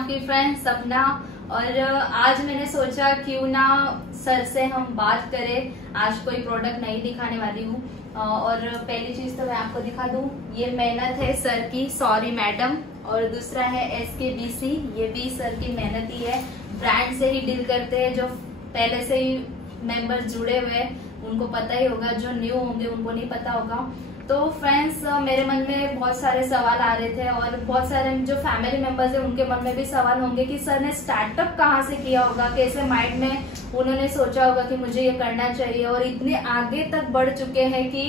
आपकी फ्रेंड सपना। और आज मैंने सोचा क्यों ना सर से हम बात करें। आज कोई प्रोडक्ट नहीं दिखाने वाली हूँ। और पहली चीज तो मैं आपको दिखा दूँ, ये मेहनत है सर की, सॉरी मैडम। और दूसरा है SKBC, ये भी सर की मेहनत ही है। ब्रांड से ही डील करते हैं, जो पहले से ही मेंबर जुड़े हुए हैं उनको पता ही होगा, जो न्यू होंगे उनको नहीं पता होगा। तो फ्रेंड्स, मेरे मन में बहुत सारे सवाल आ रहे थे और बहुत सारे जो फैमिली मेंबर्स हैं उनके मन में भी सवाल होंगे कि सर ने स्टार्टअप कहाँ से किया होगा, कैसे माइंड में उन्होंने सोचा होगा कि मुझे ये करना चाहिए। और इतने आगे तक बढ़ चुके हैं कि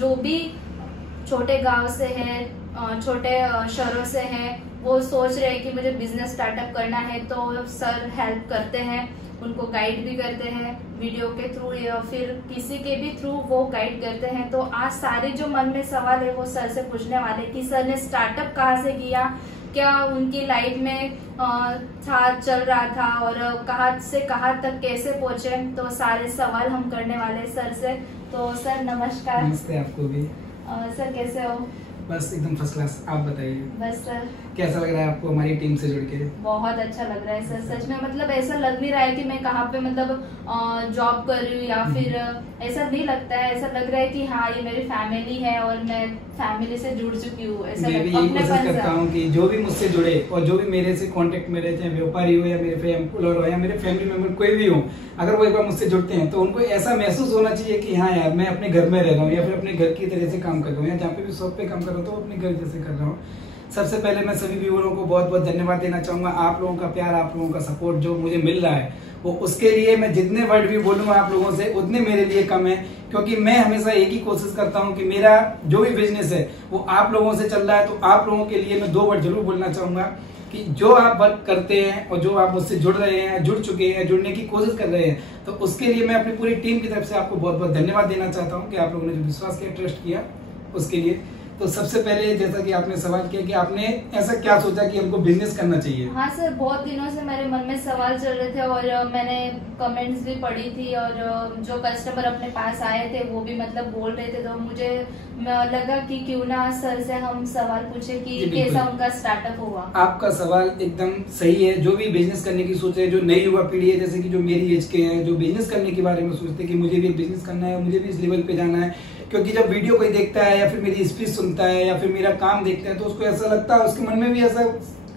जो भी छोटे गांव से हैं, छोटे शहरों से हैं, वो सोच रहे हैं कि मुझे बिजनेस स्टार्टअप करना है, तो सर हेल्प करते हैं, उनको गाइड भी करते हैं वीडियो के थ्रू या फिर किसी के भी थ्रू वो गाइड करते हैं। तो आज सारे जो मन में सवाल है वो सर से पूछने वाले कि सर ने स्टार्टअप कहाँ से किया, क्या उनकी लाइफ में चल रहा था और कहाँ से कहाँ तक कैसे पहुंचे। तो सारे सवाल हम करने वाले हैं सर से। तो सर नमस्कार। नमस्ते आपको भी। सर कैसे हो? बस एकदम फर्स्ट क्लास, आप बताइए। बस सर, कैसा लग रहा है आपको हमारी टीम से जुड़ के? बहुत अच्छा लग रहा है सर, सच में। मतलब ऐसा लग नहीं रहा है कि मैं कहाँ पे मतलब जॉब कर रही हूँ या फिर ऐसा नहीं लगता है। ऐसा लग रहा है कि हाँ ये मेरी फैमिली है और मैं फैमिली से जुड़ चुकी हूँ। ऐसा मैं भी यही कोशिश करता हूँ कि जो भी मुझसे जुड़े और जो भी मेरे से कांटेक्ट में रहते हैं, व्यापारी हो या मेरे एम्प्लॉयर हो या मेरे फैमिली मेंबर कोई भी हो, अगर वो एक बार मुझसे जुड़ते हैं तो उनको ऐसा महसूस होना चाहिए कि हाँ यार मैं अपने घर में रह रहा हूँ या फिर अपने घर की तरह से काम कर रहा हूँ, या जहाँ पे भी शॉप पे काम कर रहा हूँ तो अपने घर जैसे कर रहा हूँ। सबसे पहले मैं सभी व्यूअरों को बहुत बहुत धन्यवाद देना चाहूंगा। आप लोगों का प्यार, आप लोगों का सपोर्ट जो मुझे मिल रहा है, वो उसके लिए मैं जितने वर्ड भी बोलूंगा आप लोगों से उतने मेरे लिए कम है, क्योंकि मैं हमेशा एक ही कोशिश करता हूं कि मेरा जो भी बिजनेस है वो आप लोगों से चल रहा है। तो आप लोगों के लिए मैं 2 वर्ड जरूर बोलना चाहूंगा कि जो आप वर्क करते हैं और जो आप मुझसे जुड़ रहे हैं, जुड़ चुके हैं, जुड़ने की कोशिश कर रहे हैं, तो उसके लिए मैं अपनी पूरी टीम की तरफ से आपको बहुत बहुत धन्यवाद देना चाहता हूँ कि आप लोगों ने जो विश्वास किया, ट्रस्ट किया, उसके लिए। तो सबसे पहले जैसा कि आपने सवाल किया कि आपने ऐसा क्या सोचा कि हमको बिजनेस करना चाहिए। हाँ सर, बहुत दिनों से मेरे मन में सवाल चल रहे थे और मैंने कमेंट्स भी पढ़ी थी और जो कस्टमर अपने पास आए थे वो भी मतलब बोल रहे थे। तो मुझे लगा कि क्यों ना सर से हम सवाल पूछे कि कैसा उनका स्टार्टअप हुआ। आपका सवाल एकदम सही है। जो भी बिजनेस करने की सोच है, जो नई युवा पीढ़ी है, जैसे कि जो मेरी एज के हैं, जो बिजनेस करने के बारे में सोचते हैं कि मुझे भी बिजनेस करना है, मुझे भी इस लेवल पे जाना है, क्योंकि जब वीडियो कोई देखता है या फिर मेरी स्पीच सुनता है या फिर मेरा काम देखता है तो उसको ऐसा लगता है, उसके मन में भी ऐसा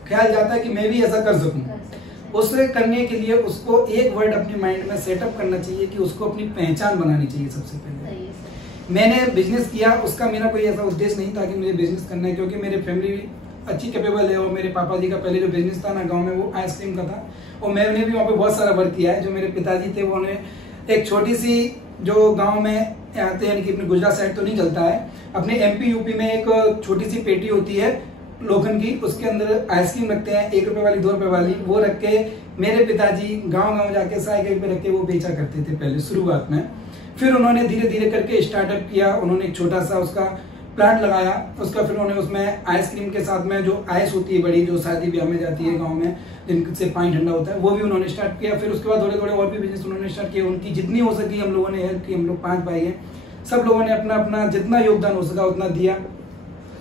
ख्याल जाता है कि मैं भी ऐसा कर सकूं। उसे करने के लिए उसको एक वर्ड अपने माइंड में सेटअप करना चाहिए कि उसको अपनी पहचान बनानी चाहिए। सबसे पहले मैंने बिजनेस किया, उसका मेरा कोई ऐसा उद्देश्य नहीं था कि मुझे बिजनेस करना है, क्योंकि मेरे फैमिली अच्छी कैपेबल है और मेरे पापा जी का पहले जो बिजनेस था ना गाँव में वो आइसक्रीम का था और मैंने भी वहाँ पे बहुत सारा वर्क किया है। जो मेरे पिताजी थे उन्होंने एक छोटी सी जो गांव में आते हैं, यानी कि अपने गुजरात साइड तो नहीं चलता है, अपने MP UP में एक छोटी सी पेटी होती है लोखंड की, उसके अंदर आइसक्रीम रखते हैं, 1 रुपए वाली, 2 रुपए वाली, वो रख के मेरे पिताजी गांव जाके साइकिल पे रख के वो बेचा करते थे पहले शुरुआत में। फिर उन्होंने धीरे धीरे करके स्टार्टअप किया, उन्होंने एक छोटा सा उसका प्लांट लगाया, उसका फिर उन्होंने उसमें आइसक्रीम के साथ में जो आइस होती है बड़ी, जो शादी ब्याह में जाती है गांव में, जिनसे पानी ठंडा होता है, वो भी उन्होंने स्टार्ट किया। फिर उसके बाद थोड़े थोड़े और भी बिजनेस उन्होंने स्टार्ट किया। उनकी जितनी हो सकी हम लोगों ने हेल्प की। हम लोग 5 भाई हैं, सब लोगों ने अपना अपना जितना योगदान हो सका उतना दिया।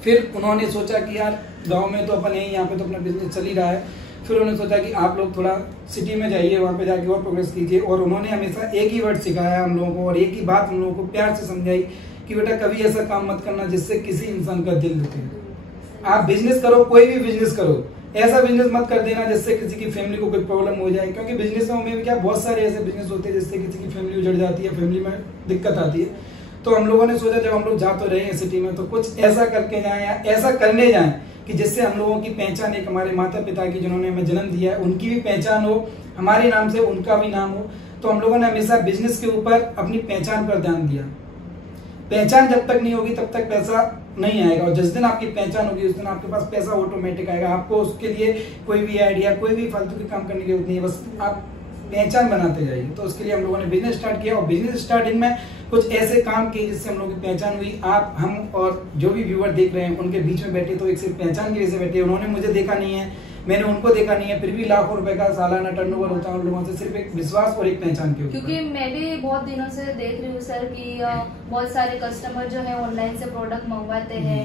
फिर उन्होंने सोचा कि यार गाँव में तो अपन यही, यहाँ पे तो अपना बिजनेस चल ही रहा है। फिर उन्होंने सोचा कि आप लोग थोड़ा सिटी में जाइए, वहाँ पे जाके और प्रोग्रेस कीजिए। और उन्होंने हमेशा एक ही वर्ड सिखाया हम लोगों को और एक ही बात हम लोगों को प्यार से समझाई कि बेटा कभी ऐसा काम मत करना जिससे किसी इंसान का दिल दुखे। आप बिजनेस करो, कोई भी बिजनेस करो, ऐसा बिजनेस मत कर देना जिससे किसी की फैमिली को कोई प्रॉब्लम हो जाए, क्योंकि बिजनेस में क्या बहुत सारे ऐसे बिजनेस होते हैं जिससे किसी की फैमिली उजड़ जाती है, फैमिली में दिक्कत आती है। तो हम लोगों ने सोचा जब हम लोग जा तो रहे हैं सिटी में तो कुछ ऐसा करके जाएं या ऐसा करने जाएं कि जिससे हम लोगों की पहचान, एक हमारे माता पिता की जिन्होंने हमें जन्म दिया है उनकी भी पहचान हो, हमारे नाम से उनका भी नाम हो। तो हम लोगों ने हमेशा बिजनेस के ऊपर अपनी पहचान पर ध्यान दिया। पहचान जब तक नहीं होगी तब तक पैसा नहीं आएगा, और जिस दिन आपकी पहचान होगी उस दिन आपके पास पैसा ऑटोमेटिक आएगा। आपको उसके लिए कोई भी आइडिया, कोई भी फालतू के काम करने की जरूरत नहीं है, बस आप पहचान बनाते जाइए। तो उसके लिए हम लोगों ने बिजनेस स्टार्ट किया और बिजनेस स्टार्टिंग में कुछ ऐसे काम किए जिससे हम लोगों की पहचान हुई। आप, हम और जो भी व्यूअर देख रहे हैं उनके बीच में बैठे तो एक सिर्फ पहचान की वजह से बैठे। उन्होंने मुझे देखा नहीं है, मैंने उनको देखा नहीं है, फिर भी लाखों रुपए का सालाना टर्नओवर होता है उन लोगों से, सिर्फ एक विश्वास और एक पहचान के ऊपर। क्योंकि मैं भी बहुत दिनों से देख रही हूँ सर कि बहुत सारे कस्टमर जो है ऑनलाइन से प्रोडक्ट मंगवाते हैं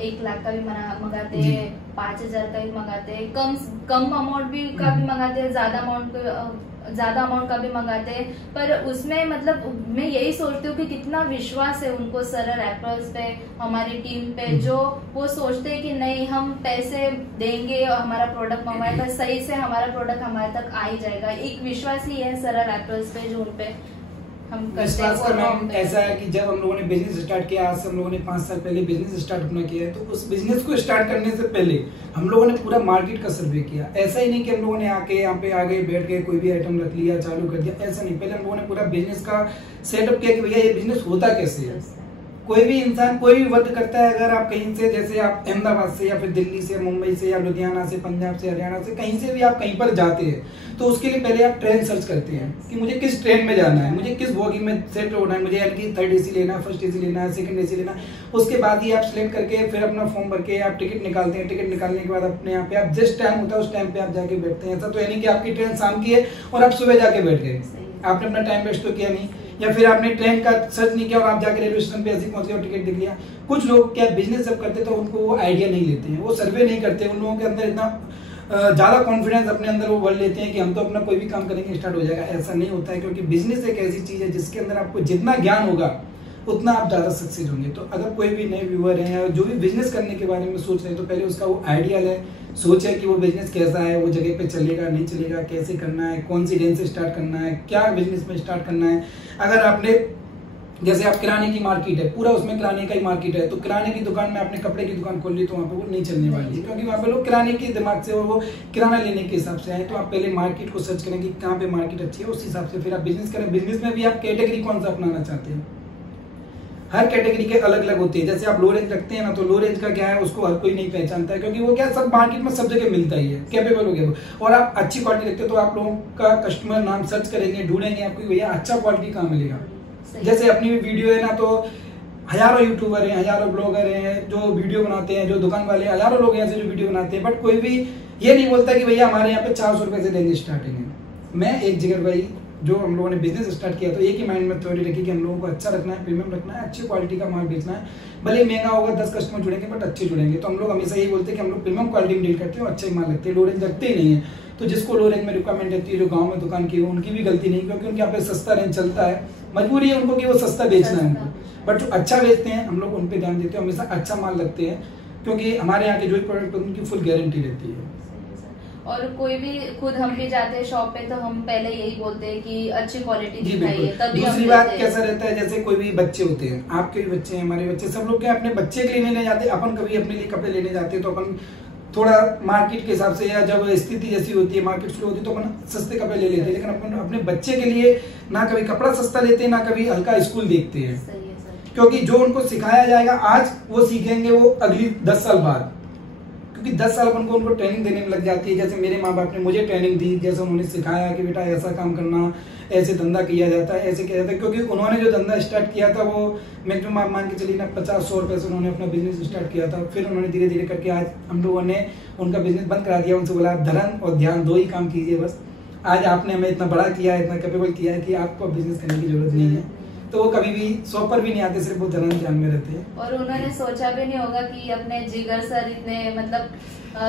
1 लाख का भी मंगाते हैं, 5,000 का भी मंगाते हैं, कम अमाउंट भी का भी मंगाते हैं, ज्यादा अमाउंट का भी मंगाते हैं। पर उसमें मतलब मैं यही सोचती हूँ कि कितना विश्वास है उनको सरल एप्पल्स पे, हमारी टीम पे, जो वो सोचते हैं कि नहीं हम पैसे देंगे और हमारा प्रोडक्ट मंगवाएगा, सही से हमारा प्रोडक्ट हमारे तक आ ही जाएगा। एक विश्वास ही है सरल एप्पल्स पे जो उनपे हम विश्वास का नाम ऐसा है कि जब हम लोगों ने बिजनेस स्टार्ट किया, आज से हम लोगों ने 5 साल पहले बिजनेस स्टार्ट अपना किया है, तो उस बिजनेस को स्टार्ट करने से पहले हम लोगों ने पूरा मार्केट का सर्वे किया। ऐसा ही नहीं कि हम लोगों ने आके यहाँ पे आ गए, बैठ गए, कोई भी आइटम रख लिया, चालू कर दिया, ऐसा नहीं। पहले हम लोगों ने पूरा बिजनेस का सेटअप किया कि भैया ये बिजनेस होता कैसे है। कोई भी इंसान कोई भी वर्क करता है, अगर आप कहीं से, जैसे आप अहमदाबाद से या फिर दिल्ली से, मुंबई से या लुधियाना से, पंजाब से, हरियाणा से, कहीं से भी आप कहीं पर जाते हैं, तो उसके लिए पहले आप ट्रेन सर्च करते हैं कि मुझे किस ट्रेन में जाना है, मुझे किस बोगी में सेट होना है, मुझे यानी 3rd AC लेना है, 1st AC लेना है, 2nd AC लेना है। उसके बाद ही आप सिलेक्ट करके फिर अपना फॉर्म भर के आप टिकट निकालते हैं। टिकट निकालने के बाद अपने यहाँ पे आप जिस टाइम होता है उस टाइम पे आप जाके बैठते हैं। ऐसा तो यानी कि आपकी ट्रेन शाम की है और आप सुबह जाके बैठ गए, आपने अपना टाइम वेस्ट तो किया नहीं, या फिर आपने ट्रेन का सर्च नहीं किया और आप जाके रेलवे स्टेशन पे ऐसे पहुंच गए और टिकट दिख लिया। कुछ लोग क्या बिजनेस जब करते तो उनको वो आइडिया नहीं लेते हैं, वो सर्वे नहीं करते, उन लोगों के अंदर इतना ज्यादा कॉन्फिडेंस अपने अंदर वो भर लेते हैं कि हम तो अपना कोई भी काम करेंगे स्टार्ट हो जाएगा। ऐसा नहीं होता है, क्योंकि बिजनेस एक ऐसी चीज है जिसके अंदर आपको जितना ज्ञान होगा उतना आप ज्यादा सक्सेस होंगे। तो अगर कोई भी नए व्यूअर हैं या जो भी बिजनेस करने के बारे में सोच रहे हैं, तो पहले उसका वो आइडिया ले, सोचे कि वो बिजनेस कैसा है, वो जगह पे चलेगा नहीं चलेगा, कैसे करना है, कौन सी रेंज से स्टार्ट करना है, क्या बिजनेस में स्टार्ट करना है। अगर आपने, जैसे आप किराने की मार्केट है, पूरा उसमें किराने का ही मार्केट है, तो किराने की दुकान में आपने कपड़े की दुकान खोल ली तो वहाँ पे वो नहीं चलने वाली है, क्योंकि वहाँ पे लोग किराने के दिमाग से और वो किराना लेने के हिसाब से आए। तो आप पहले मार्केट को सर्च करें कि कहाँ पे मार्केट अच्छी है, उस हिसाब से फिर आप बिजनेस करें। बिजनेस में भी आप कैटेगरी कौन सा अपनाना चाहते हैं, हर कैटेगरी के अलग अलग होती है। जैसे आप लो रेंज रखते हैं ना, तो लो रेंज का क्या है, उसको हर कोई नहीं पहचानता है, क्योंकि वो क्या सब मार्केट में सब जगह मिलता ही है, कैपेबल हो गया। और आप अच्छी क्वालिटी रखते हो तो आप लोगों का कस्टमर नाम सर्च करेंगे, ढूंढेंगे आपको भैया अच्छा क्वालिटी कहाँ मिलेगा। जैसे अपनी भी वीडियो है ना, तो हजारों यूट्यूबर हैं, हजारों ब्लॉगर हैं जो वीडियो बनाते हैं, जो दुकान वाले हजारों लोग ऐसे जो वीडियो बनाते हैं, बट कोई भी ये नहीं बोलता कि भैया हमारे यहाँ पे 400 रुपए से रेंज स्टार्टिंग है। मैं एक जगह भाई जो हम लोगों ने बिजनेस स्टार्ट किया तो एक ही माइंड में थ्योरी रखी कि हम लोगों को अच्छा रखना है, प्रीमियम रखना है, अच्छी क्वालिटी का माल बेचना है। भले महंगा होगा, 10 कस्टमर जुड़ेंगे बट अच्छे जुड़ेंगे। तो हम लोग हमेशा यही बोलते हैं कि हम लोग प्रीमियम क्वालिटी में डील करते हैं और अच्छा ही माल रखते हैं, लो रेंज रखते ही नहीं है। तो जिसको लो रेंज में रिक्वायरमेंट रहती है, जो गाँव में दुकान की है, उनकी भी गलती नहीं, क्योंकि उनके यहाँ पे सस्ता रेंज चलता है, मजबूरी है उनको कि वो सस्ता बेचना है उनको। बट जो अच्छा बेचते हैं हम लोग उन पे ध्यान देते हैं, हमेशा अच्छा माल रखते हैं, क्योंकि हमारे यहाँ के जो प्रोडक्ट उनकी फुल गारंटी रहती है। और कोई भी खुद हम भी जाते हैं शॉप पे तो हम पहले यही बोलते हैं कि अच्छी क्वालिटी दिखाइए, तभी दूसरी बात कैसा रहता है, जैसे कोई भी बच्चे होते हैं, आपके भी बच्चे हैं, हमारे बच्चे, सब लोग क्या अपने बच्चे के लिए लेने जाते हैं। अपन कभी अपने लिए कपड़े लेने जाते हैं तो अपन थोड़ा मार्केट के हिसाब से, या जब स्थिति जैसी होती है, मार्केट शुरू होती है, तो अपन सस्ते कपड़े ले लेते हैं। लेकिन अपन अपने बच्चे के लिए ना कभी कपड़ा सस्ता लेते हैं, ना कभी हल्का स्कूल देखते हैं, क्योंकि जो उनको सिखाया जाएगा आज वो सीखेंगे वो अगली 10 साल बाद, क्योंकि 10 साल अपन को उनको ट्रेनिंग देने में लग जाती है। जैसे मेरे माँ बाप ने मुझे ट्रेनिंग दी, जैसे उन्होंने सिखाया कि बेटा ऐसा काम करना, ऐसे धंधा किया जाता है, ऐसे किया जाता है। क्योंकि उन्होंने जो धंधा स्टार्ट किया था वो मैक्सिमम आप मान के चलिए ना 50-100 रुपए से उन्होंने अपना बिजनेस स्टार्ट किया था। फिर उन्होंने धीरे धीरे करके आज हम लोगों ने उनका बिजनेस बंद करा दिया। उनसे बोला धर्म और ध्यान 2 ही काम कीजिए बस। आज आपने हमें इतना बड़ा किया है, इतना कैपेबल किया है कि आपको बिजनेस करने की जरूरत नहीं है। तो वो कभी भी शॉप पर भी नहीं आते, सिर्फ वो धर्म ध्यान में रहते हैं। और उन्होंने सोचा भी नहीं होगा कि अपने जिगर सर इतने मतलब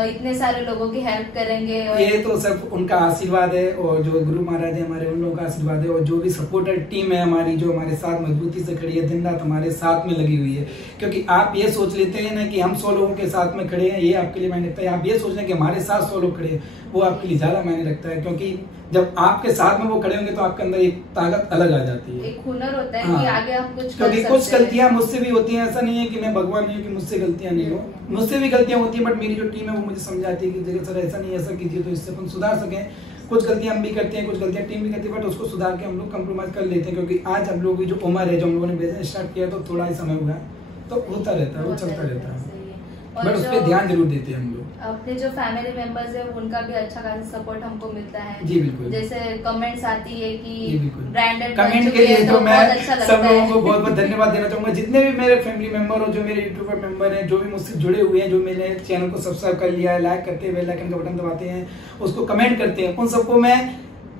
इतने सारे लोगों की हेल्प करेंगे। और ये तो सब उनका आशीर्वाद है, और जो गुरु महाराज है हमारे, उन लोगों का आशीर्वाद है, और जो भी सपोर्टर टीम है हमारी, जो हमारे साथ मजबूती से खड़ी है, दिन रात हमारे साथ में लगी हुई है। क्योंकि आप ये सोच लेते हैं ना कि हम 100 लोगों के साथ में खड़े हैं, ये आपके लिए मायने रखता है। आप ये सोच रहे हैं कि हमारे साथ 100 लोग खड़े हैं, वो आपके लिए ज्यादा मायने रखता है। क्योंकि जब आपके साथ में वो खड़े होंगे तो आपके अंदर एक ताकत अलग आ जाती है, एक हुनर होता है कि आगे आप कुछ क्योंकि कुछ गलतियां मुझसे भी होती हैं। ऐसा नहीं है कि मैं भगवान नहीं हूँ कि मुझसे गलतियां नहीं हो, मुझसे भी गलतियां होती हैं, बट मेरी जो टीम है वो मुझे समझाती है कि जगह सर ऐसा नहीं, ऐसा कीजिए तो इससे अपन सुधार सकें। कुछ गलतियां हम भी करते हैं, कुछ गलतियां टीम भी करती है, बट उसको सुधार के हम लोग कंप्रोमाइज कर लेते हैं। क्योंकि आज हम लोग की जो उम्र है, जो हम लोगों ने बिजनेस स्टार्ट किया तो थोड़ा ही समय हुआ है, तो होता रहता है, वो चलता रहता है, बट उस पर ध्यान जरूर देते हैं हम लोग। अपने जो फैमिली मेंबर्स है उनका भी अच्छा खासा सपोर्ट हमको मिलता है। जी बिल्कुल। जैसे कमेंट्स आती है कि ब्रांडेड कमेंट के लिए तो मैं सब लोगों को बहुत बहुत धन्यवाद देना चाहूंगा। जितने भी मेरे फैमिली मेंबर और जो मेरे यूट्यूबर मेंबर हैं, जो भी मुझसे जुड़े हुए हैं, जो मेरे चैनल को सब्सक्राइब कर लिया है, लाइक करते हैं, बेल आइकन का बटन दबाते हैं, उसको कमेंट करते हैं, उन सबको मैं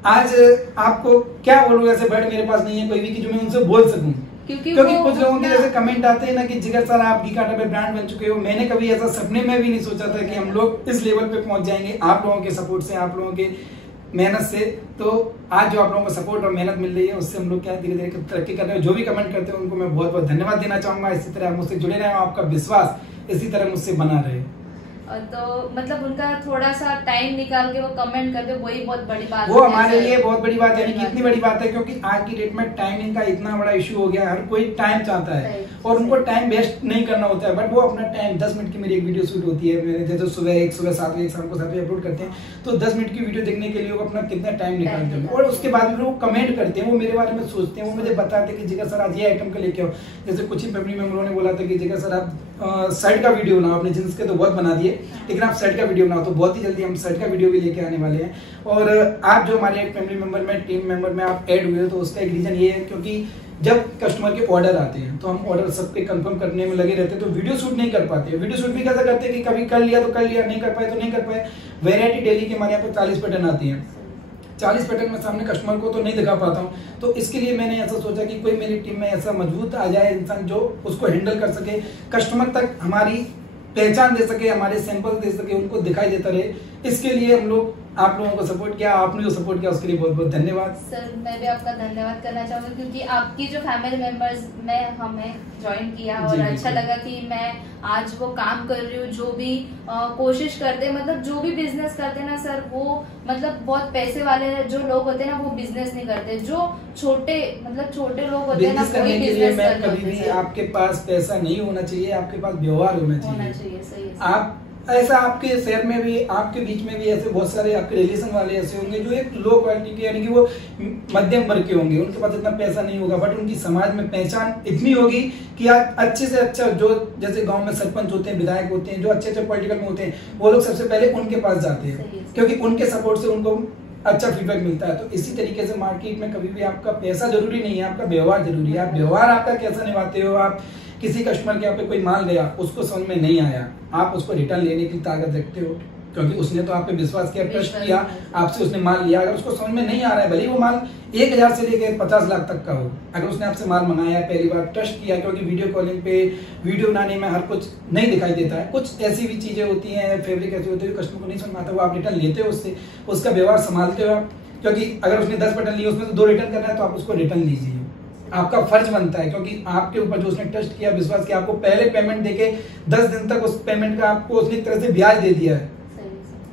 आज आपको क्या बोलूँ, ऐसे वर्ड मेरे पास नहीं है कोई भी कि जो मैं उनसे बोल सकूं क्योंकि कुछ लोगों के जैसे कमेंट आते हैं ना कि जिगर सर आप घी काटा पे ब्रांड बन चुके हो। मैंने कभी ऐसा सपने में भी नहीं सोचा था कि हम लोग इस लेवल पे पहुंच जाएंगे, आप लोगों के सपोर्ट से, आप लोगों के मेहनत से। तो आज जो आप लोगों को सपोर्ट और मेहनत मिल रही है उससे हम लोग क्या धीरे धीरे तरक्की कर रहे हैं। जो भी कमेंट करते हैं उनको मैं बहुत बहुत धन्यवाद देना चाहूंगा। इसी तरह आप मुझसे जुड़े रहे, आपका विश्वास इसी तरह मुझसे बना रहे। तो मतलब उनका थोड़ा सा टाइम निकाल के वो कमेंट करते, वही बहुत बड़ी बात है। वो हमारे लिए बहुत बड़ी बात है, यानी कि इतनी बड़ी बात है क्योंकि आज की डेट में टाइमिंग का इतना बड़ा इशू हो गया है। हर कोई टाइम चाहता है और उनको टाइम वेस्ट नहीं करना होता है, बट वो अपना टाइम 10 मिनट की मेरी एक वीडियो शूट होती है, मेरे जैसे सुबह 7 बजे शाम को 7 बजे अपलोड करते हैं, तो 10 मिनट की वीडियो देखने के लिए वो अपना कितना टाइम निकालते हैं और उसके बाद भी वो कमेंट करते हैं, वो मेरे बारे में सोचते हैं, वो मुझे बताते हैं कि जिगर सर आज ये आइटम का लेके आओ। जैसे कुछ ही फैमिली मेंबरों ने बोला था कि जिगर सर आप शर्ट का वीडियो बनाओ, आपने जींस के तो बहुत बना दिए, लेकिन आप शर्ट का वीडियो बनाओ। तो बहुत ही जल्दी हम शर्ट का वीडियो भी लेके आने वाले हैं। और आप जो हमारे एक फैमिली मेंबर में, टीम मेंबर में आप ऐड हुए हो, तो उसका एक रीजन ये है क्योंकि जब कस्टमर के ऑर्डर आते हैं तो हम ऑर्डर सबके कंफर्म करने में लगे रहते हैं, तो वीडियो शूट नहीं कर पाते। वीडियो शूट भी कैसा करते हैं कि कभी कर लिया तो कर लिया, नहीं कर पाए तो नहीं कर पाए। वैरायटी डेली के हमारे यहाँ पे 40 पैटर्न आती है, 40 पैटर्न में सामने कस्टमर को तो नहीं दिखा पाता हूँ। तो इसके लिए मैंने ऐसा सोचा कि कोई मेरी टीम में ऐसा मजबूत आ जाए इंसान जो उसको हैंडल कर सके, कस्टमर तक हमारी पहचान दे सके, हमारे सैंपल दे सके, उनको दिखाई देता रहे। इसके लिए हम लोग आप लोगों को सपोर्ट किया, आपने जो सपोर्ट किया उसके लिए बहुत बहुत धन्यवाद। सर मैं भी आपका धन्यवाद करना चाहूंगी क्योंकि आपकी जो फैमिली मेंबर्स में हमें ज्वाइन किया और अच्छा लगा कि मैं आज वो काम कर रही हूँ। जो भी कोशिश करते, मतलब जो भी बिजनेस करते ना सर, वो मतलब बहुत पैसे वाले जो लोग होते हैं ना वो बिजनेस नहीं करते। जो छोटे लोग होते हैं ना करने के लिए मैं कभी भी आपके पास पैसा नहीं होना चाहिए, आपके पास व्यवहार होना चाहिए। सही आप ऐसा आपके शहर में भी, आपके बीच में भी ऐसे बहुत सारे आपके रिलेशन वाले ऐसे होंगे जो एक लो क्वालिटी के, यानी कि वो मध्यम वर्ग के होंगे, उनके पास इतना पैसा नहीं होगा, बट उनकी समाज में पहचान इतनी होगी कि आज अच्छे से अच्छा, जो जैसे गांव में सरपंच होते हैं, विधायक होते हैं, जो अच्छे अच्छे पॉलिटिकल में होते हैं, वो लोग सबसे पहले उनके पास जाते हैं क्योंकि उनके सपोर्ट से उनको अच्छा फीडबैक मिलता है। तो इसी तरीके से मार्केट में कभी भी आपका पैसा जरूरी नहीं है, आपका व्यवहार जरूरी है। आप व्यवहार आपका कैसा निभाते हो, आप किसी कस्टमर के यहाँ पे कोई माल गया, उसको समझ में नहीं आया, आप उसको रिटर्न लेने की ताकत रखते हो क्योंकि उसने तो आप पे विश्वास किया, ट्रस्ट किया, आपसे उसने माल लिया। अगर उसको समझ में नहीं आ रहा है, भले वो माल 1000 से लेकर 50 लाख तक का हो, अगर उसने आपसे माल मंगाया, पहली बार ट्रस्ट किया, क्योंकि वीडियो कॉलिंग पे, वीडियो बनाने में हर कुछ नहीं दिखाई देता है, कुछ ऐसी भी चीजें होती हैं, फैब्रिक ऐसी होती है जो कस्टमर को नहीं समझ में आता, वो आप रिटर्न लेते हो उससे, उसका व्यवहार संभालते हो आप। क्योंकि अगर उसने 10 पैटर्न लिए, उसमें से 2 रिटर्न करना है तो आप उसको रिटर्न लीजिए, आपका फर्ज बनता है क्योंकि आपके ऊपर जो उसने ट्रस्ट किया, विश्वास किया, आपको पहले पेमेंट देके 10 दिन तक उस पेमेंट का आपको उसने एक तरह से ब्याज दे दिया है।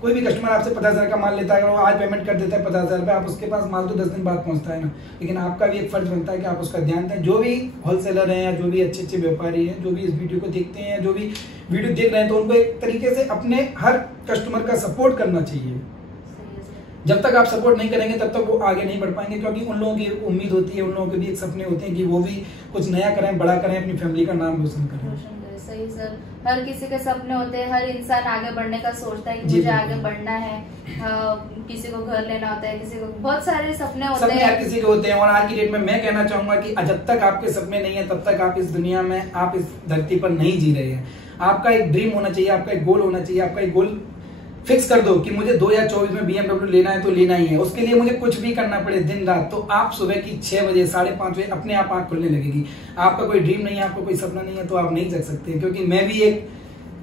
कोई भी कस्टमर आपसे 50,000 का माल लेता है, अगर वो आज पेमेंट कर देता है 50,000 रुपए, आप उसके पास माल तो 10 दिन बाद पहुंचता है ना, लेकिन आपका भी एक फर्ज बनता है कि आप उसका ध्यान दें। जो भी होलसेलर हैं या जो भी अच्छे अच्छे व्यापारी हैं, जो भी इस वीडियो को देखते हैं, जो भी वीडियो देख रहे हैं, तो उनको एक तरीके से अपने हर कस्टमर का सपोर्ट करना चाहिए। जब तक आप सपोर्ट नहीं करेंगे तब तक वो आगे नहीं बढ़ पाएंगे, क्योंकि उन लोगों की उम्मीद होती है, उन लोगों के भी एक सपने होते हैं कि वो भी कुछ नया करें, बड़ा करें, अपनी फैमिली का नाम रोशन करें। सही सर, हर किसी के सपने होते हैं, हर इंसान आगे बढ़ने का सोचता है कि मुझे आगे बढ़ना है। किसी को घर लेना होता है, किसी को बहुत सारे सपने होते हैं, हर किसी के होते हैं। और आज की डेट में मैं कहना चाहूंगा कि जब तक आपके सपने नहीं है तब तक आप इस दुनिया में, आप इस धरती पर नहीं जी रहे हैं। आपका एक ड्रीम होना चाहिए, आपका एक गोल होना चाहिए। आपका एक गोल फिक्स कर दो कि मुझे 2024 में BMW लेना है तो लेना ही है, उसके लिए मुझे कुछ भी करना पड़े दिन रात, तो आप सुबह की 6 बजे 5:30 बजे अपने आप आंख खुलने लगेगी। आपका कोई ड्रीम नहीं है, आपका कोई सपना नहीं है, तो आप नहीं जग सकते। क्योंकि मैं भी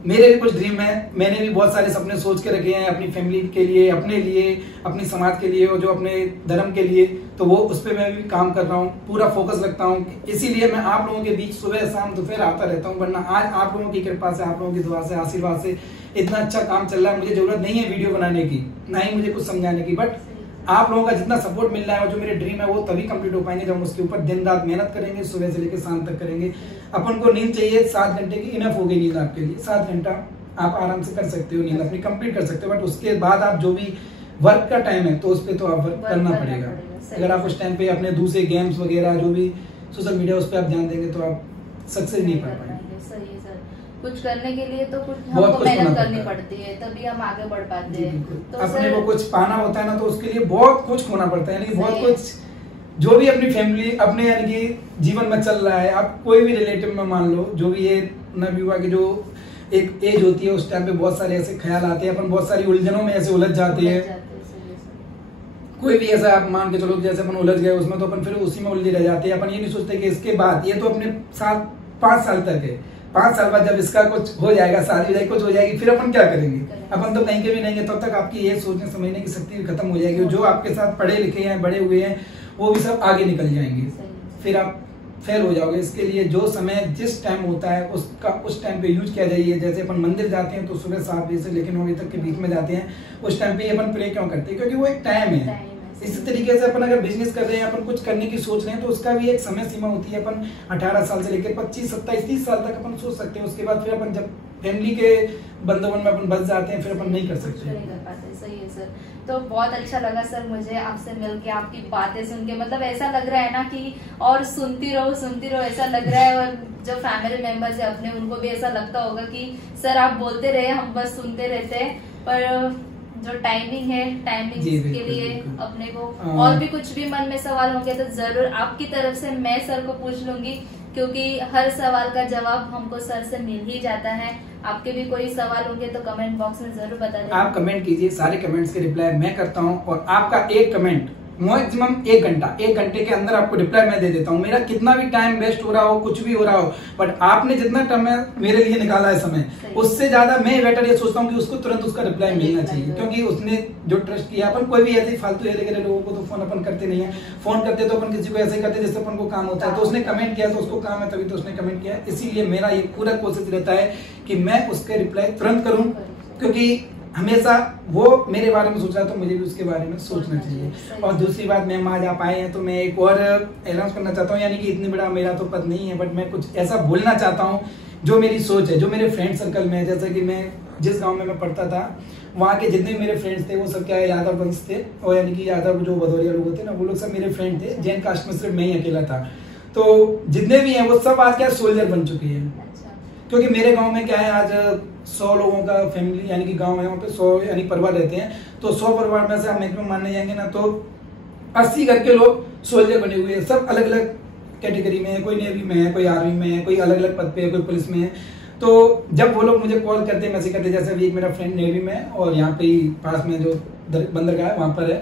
मेरे भी कुछ ड्रीम है, मैंने भी बहुत सारे सपने सोच के रखे हैं अपनी फैमिली के लिए, अपने लिए, अपनी समाज के लिए और जो अपने धर्म के लिए, तो वो उस पर मैं भी काम कर रहा हूँ, पूरा फोकस रखता हूँ। इसीलिए मैं आप लोगों के बीच सुबह शाम दोपहर आता रहता हूँ, वरना आज आप लोगों की कृपा से, आप लोगों की दुआ से, आशीर्वाद से इतना अच्छा काम चल रहा है। मुझे जरूरत नहीं है वीडियो बनाने की, ना ही मुझे कुछ समझाने की, बट आप लोगों का जितना सपोर्ट मिल रहा है और जो मेरे ड्रीम है वो तभी कंप्लीट हो पाएंगे जब हम उसके ऊपर दिन रात मेहनत करेंगे, सुबह से लेकर शाम तक करेंगे। अपन को नींद चाहिए 7 घंटे की, इनफ होगी नींद आपके लिए। 7 घंटा आप आराम से कर सकते हो, नींद अपनी कंप्लीट कर सकते हो, बट उसके बाद आप जो भी वर्क का टाइम है तो उस पर तो आप वर्क करना पड़ेगा। अगर आप उस टाइम पे अपने दूसरे गेम्स वगैरह जो भी सोशल मीडिया उस पर आप ध्यान देंगे तो आप सक्सेस नहीं पा पाएंगे। सही है सर, कुछ करने के लिए तो कुछ हमको मेहनत करनी पड़ती है, तभी हम आगे बढ़ पाते हैं। तो अपने को कुछ पाना होता है ना, तो उसके लिए बहुत कुछ खोना पड़ता है, यानी कि बहुत कुछ। जो भी अपनी फैमिली, अपने यानी कि जीवन में चल रहा है, आप कोई भी रिलेटिव में मान लो, जो भी ये नवयुवा की जो एक एज होती है, उस टाइम पे बहुत सारे ऐसे ख्याल आते हैं, अपन बहुत सारी उलझनों में ऐसे उलझ जाते हैं। कोई भी ऐसा आप मान के चलो जैसे अपन उलझ गए उसमें, तो अपन फिर उसी में उलझे रह जाते हैं। अपन ये नहीं सोचते कि इसके बाद, ये तो अपने साथ 5 साल तक है, 5 साल बाद जब इसका कुछ हो जाएगा, शादी हो जाएगी, कुछ हो जाएगी, फिर अपन क्या करेंगे? अपन तो कहीं के भी नहीं है, तब तक आपकी ये सोचने समझने की शक्ति खत्म हो जाएगी। जो आपके साथ पढ़े लिखे हैं, बड़े हुए हैं, वो भी सब आगे निकल जाएंगे, फिर आप फेल हो जाओगे। इसके लिए जो समय जिस टाइम होता है उसका उस टाइम पे यूज किया जाइए। जैसे अपन मंदिर जाते हैं तो सुबह 7 बजे से लेकर 9 बजे तक के बीच में जाते हैं, उस टाइम पे अपन प्रे क्यों करते हैं? क्योंकि वो एक टाइम है। इसी तरीके से अपन अगर बिजनेस कर रहे हैं, अपन कुछ करने की सोच रहे हैं, तो उसका भी एक समय सीमा होती है। अपन 18 साल से लेकर 25, 27, 30 साल तक अपन सोच सकते हैं। उसके बाद फिर अपन जब फैमिली के बंधुवन में अपन बच जाते हैं, फिर अपन नहीं कर सकते, नहीं कर पाते। सही है सर। तो बहुत अच्छा लगा सर मुझे आपसे मिलके, आपकी बातें सुन के, मतलब ऐसा लग रहा है ना कि और सुनती रहो ऐसा लग रहा है। और जो फैमिली मेंबर्स है अपने, उनको भी ऐसा लगता होगा कि सर आप बोलते रहे, हम बस सुनते रहते हैं। पर जो टाइमिंग है, टाइमिंग के लिए अपने को और भी कुछ भी मन में सवाल होंगे तो जरूर आपकी तरफ से मैं सर को पूछ लूंगी, क्योंकि हर सवाल का जवाब हमको सर से मिल ही जाता है। आपके भी कोई सवाल होंगे तो कमेंट बॉक्स में जरूर बता दें। आप कमेंट कीजिए, सारे कमेंट्स के रिप्लाई मैं करता हूं। और आपका एक कमेंट मैक्सिमम 1 घंटे के अंदर आपको रिप्लाई मैं दे देता हूं। मेरा कितना भी टाइम वेस्ट हो रहा हो, कुछ भी हो रहा हो, बट आपने जितना टाइम मेरे लिए निकाला है समय, उससे ज्यादा मैं बेटर ये सोचता हूँ कि उसको तुरंत उसका रिप्लाई मिलना चाहिए। क्योंकि उसने जो ट्रस्ट किया, अपन कोई भी ऐसे फालतू हेले लोगों को तो फोन अपन करते नहीं है। फोन करते तो अपन किसी को ऐसे करते जिससे अपन को काम होता है। तो उसने कमेंट किया तो उसको काम है, तभी तो उसने कमेंट किया। इसीलिए मेरा ये पूरा कोशिश रहता है कि मैं उसके रिप्लाई तुरंत करूं, क्योंकि हमेशा वो मेरे बारे में सोच रहा है तो मुझे भी उसके बारे में सोचना चाहिए। और दूसरी बात, मैम आज आप आए हैं तो मैं एक और अनाउंस करना चाहता हूँ, यानी कि इतनी बड़ा मेरा तो पद नहीं है, बट मैं कुछ ऐसा बोलना चाहता हूँ जो मेरी सोच है, जो मेरे फ्रेंड सर्कल में है। जैसे कि मैं जिस गांव में मैं पढ़ता था, वहाँ के जितने भी मेरे फ्रेंड्स थे वो सब क्या है, यादव वंश थे। और यानी कि यादव जो भदौरिया लोग होते हैं ना, वो लोग सब मेरे फ्रेंड थे। जैन कास्ट में सिर्फ मैं ही अकेला था। तो जितने भी हैं वो सब आज क्या सोल्जर बन चुके हैं। क्योंकि मेरे गांव में क्या है, आज 100 लोगों का फैमिली यानी कि गांव है, वहाँ पे 100 यानी परिवार रहते हैं। तो 100 परिवार में से हम मैक्सिमम मानने जाएंगे ना तो 80 घर के लोग सोल्जर बने हुए हैं। सब अलग अलग कैटेगरी में है, कोई नेवी में है, कोई आर्मी में है, कोई अलग अलग पद पे है, कोई पुलिस में है। तो जब वो लोग मुझे कॉल करते हैं, मैसेज करते हैं, जैसे अभी एक मेरा फ्रेंड नेवी में है और यहाँ पे ही पास में जो बंदरगाह है वहाँ पर है,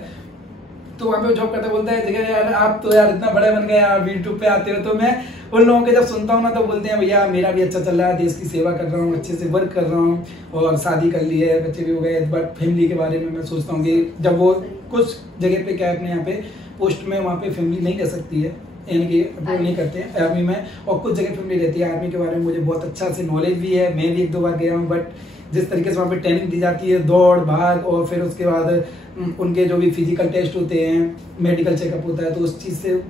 तो वहाँ पे जॉब करता, बोलता है जगह यार आप तो यार इतना बड़े बन गए यार, यूट्यूब पे आते हो। तो मैं उन लोगों के जब सुनता हूँ ना तो बोलते हैं भैया मेरा भी अच्छा चल रहा है, देश की सेवा कर रहा हूँ, अच्छे से वर्क कर रहा हूँ और शादी कर ली है, बच्चे भी हो गए। बट फैमिली के बारे में मैं सोचता हूँ कि जब वो कुछ जगह पे क्या है, अपने यहाँ पे पोस्ट में वहाँ पे फैमिली नहीं रह सकती है, यानी कि अप्रूव नहीं करते हैं आर्मी में, और कुछ जगह फैमिली रहती है। आर्मी के बारे में मुझे बहुत अच्छा से नॉलेज भी है, मैं भी 1-2 बार गया हूँ। बट जिस तरीके से वहाँ पे ट्रेनिंग दी जाती है, दौड़ भाग, और फिर उसके बाद उनके जो भी फिजिकल टेस्ट होते हैं, मेडिकल चेकअप होता है, तो उस चीज़ से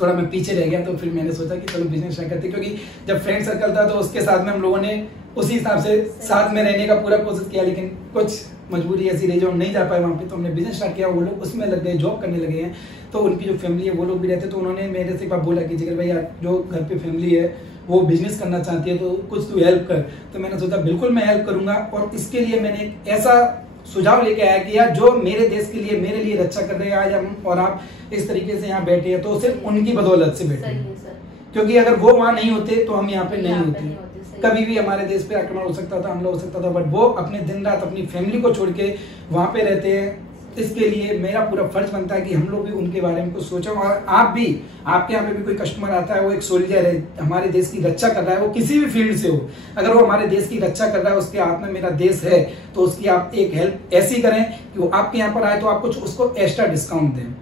थोड़ा मैं पीछे रह गया। तो फिर मैंने सोचा कि चलो बिजनेस स्टार्ट करते, क्योंकि जब फ्रेंड सर्कल था तो उसके साथ में हम लोगों ने उसी हिसाब से साथ में रहने का पूरा कोशिश किया। लेकिन कुछ मजबूरी ऐसी रही जो हम नहीं जा पाए वहाँ पे, तो हमने बिजनेस स्टार्ट किया। वो लोग उसमें लग गए, जॉब करने लगे हैं। तो उनकी जो फैमिली है वो लोग भी रहते, तो उन्होंने मेरे से एक बार बोला कि जिगर भाई यार जो घर पे फैमिली है वो बिजनेस करना चाहती है तो कुछ तू हेल्प कर। तो मैंने सोचा बिल्कुल मैं हेल्प करूंगा। और इसके लिए मैंने एक ऐसा सुझाव लेके आया कि यार जो मेरे देश के लिए, मेरे लिए रक्षा कर रहे हैं आज हम और आप इस तरीके से यहाँ बैठे हैं, तो सिर्फ उनकी बदौलत से बैठे हैं। क्योंकि अगर वो वहाँ नहीं होते तो हम यहाँ पे नहीं होते। कभी भी हमारे देश पे आक्रमण हो सकता था, हमला हो सकता था, बट वो अपने दिन रात अपनी फैमिली को छोड़ के वहाँ पे रहते हैं। इसके लिए मेरा पूरा फर्ज बनता है कि हम लोग भी उनके बारे में कुछ सोचें। और आप भी, आपके यहाँ पे भी कोई कस्टमर आता है, वो एक सोल्जर है, हमारे देश की रक्षा कर रहा है, वो किसी भी फील्ड से हो, अगर वो हमारे देश की रक्षा कर रहा है, उसके हाथ में मेरा देश है, तो उसकी आप एक हेल्प ऐसी करें कि वो आपके यहाँ पर आए तो आप कुछ उसको एक्स्ट्रा डिस्काउंट दें।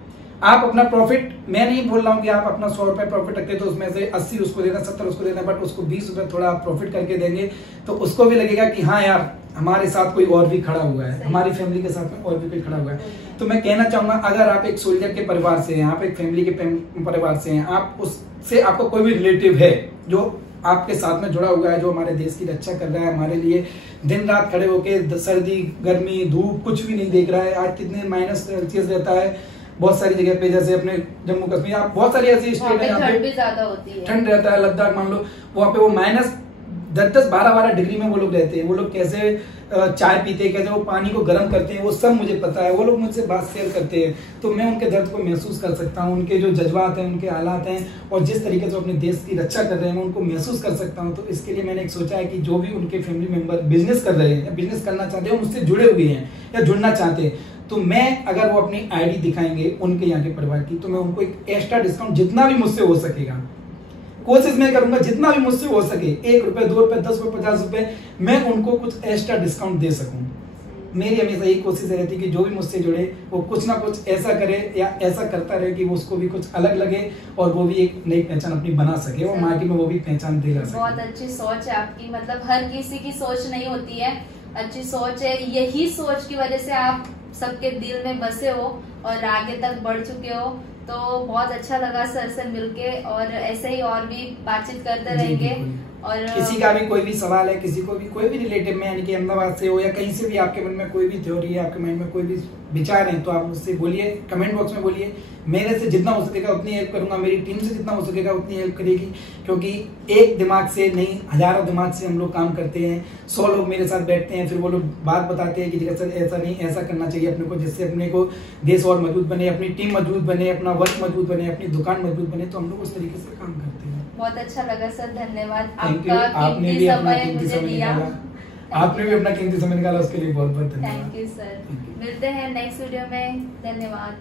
आप अपना प्रॉफिट, मैं नहीं बोल रहा हूँ कि आप अपना 100 रुपए प्रॉफिट रखते तो उसमें से 80 उसको देना, 70 उसको देना, बट उसको 20 रुपए थोड़ा आप प्रॉफिट करके देंगे तो उसको भी लगेगा कि हाँ यार हमारे साथ कोई और भी खड़ा हुआ है, हमारी फैमिली के साथ में और भी कोई खड़ा हुआ है। तो मैं कहना चाहूंगा, अगर आप एक सोल्जर के परिवार से हैं, आप एक फैमिली के परिवार से हैं, आप उससे आपका कोई भी रिलेटिव है जो आपके साथ में जुड़ा हुआ है, जो हमारे देश की रक्षा कर रहा है, हमारे लिए दिन रात खड़े होके सर्दी गर्मी धूप कुछ भी नहीं देख रहा है। आज कितने -सेल्सियस रहता है बहुत सारी जगह पे, जैसे अपने जम्मू कश्मीर, आप बहुत सारी ऐसी स्टेट है ठंड भी ज्यादा होती है, ठंड रहता है। लद्दाख मान लो, वहाँ पे वो -10-10, 12-12 डिग्री में वो लोग रहते हैं। वो लोग कैसे चाय पीते हैं, कैसे वो पानी को गर्म करते हैं, वो सब मुझे पता है। वो लोग मुझसे बात शेयर करते हैं, तो मैं उनके दर्द को महसूस कर सकता हूँ, उनके जो जज्बात हैं, उनके हालात हैं, और जिस तरीके से अपने देश की रक्षा कर रहे हैं, मैं उनको महसूस कर सकता हूँ। तो इसके लिए मैंने एक सोचा है कि जो भी उनके फैमिली मेंबर बिजनेस कर रहे हैं या बिजनेस करना चाहते हैं, मुझसे जुड़े हुए हैं या जुड़ना चाहते हैं, तो मैं अगर वो अपनी आईडी दिखाएंगे उनके यहाँ के परिवार की, तो मैं उनको एक एक्स्ट्रा डिस्काउंट जितना भी मुझसे हो सकेगा, कोशिश मैं करूंगा जितना भी मुझसे हो सके, 1 रुपए 2 रुपए 10 रुपए 50 रुपए मैं उनको कुछ एक्स्ट्रा डिस्काउंट दे सकूं। मेरी हमेशा यही कोशिश रहती है कि जो भी मुझसे जुड़े वो कुछ ना कुछ ऐसा करे या ऐसा करता रहे कि उसको भी कुछ अलग लगे और वो भी एक नई पहचान अपनी बना सके और मार्केट में वो भी पहचान देगा सके। बहुत अच्छी सोच है आपकी, मतलब हर किसी की सोच नहीं होती है, अच्छी सोच है। यही सोच की वजह से आप सबके दिल में बसे हो और आगे तक बढ़ चुके हो। तो बहुत अच्छा लगा सर से मिलके, और ऐसे ही और भी बातचीत करते रहेंगे। और किसी का भी कोई भी सवाल है, किसी को भी कोई भी रिलेटिव में, यानी कि अहमदाबाद से हो या कहीं से भी आपके मन में कोई भी थ्योरी है, आपके माइंड में कोई भी विचार है, तो आप मुझसे बोलिए, कमेंट बॉक्स में बोलिए। मेरे से जितना हो सकेगा उतनी हेल्प करूंगा, मेरी टीम से जितना हो सकेगा उतनी हेल्प करेगी, क्योंकि एक दिमाग से नहीं हजारों दिमाग से हम लोग काम करते हैं। 100 लोग मेरे साथ बैठते हैं, फिर वो लोग बात बताते हैं कि सर ऐसा नहीं, ऐसा करना चाहिए अपने को, जिससे अपने को देश और मजबूत बने, अपनी टीम मजबूत बने, अपना वर्क मजबूत बने, अपनी दुकान मजबूत बने। तो हम लोग उस तरीके से काम करते हैं। बहुत अच्छा लगा सर, धन्यवाद। आपने भी अपना कीमती समय निकाला, आपने भी अपना कीमती समय निकाला, उसके लिए बहुत बहुत धन्यवाद। Thank you sir. मिलते हैं नेक्स्ट वीडियो में, धन्यवाद।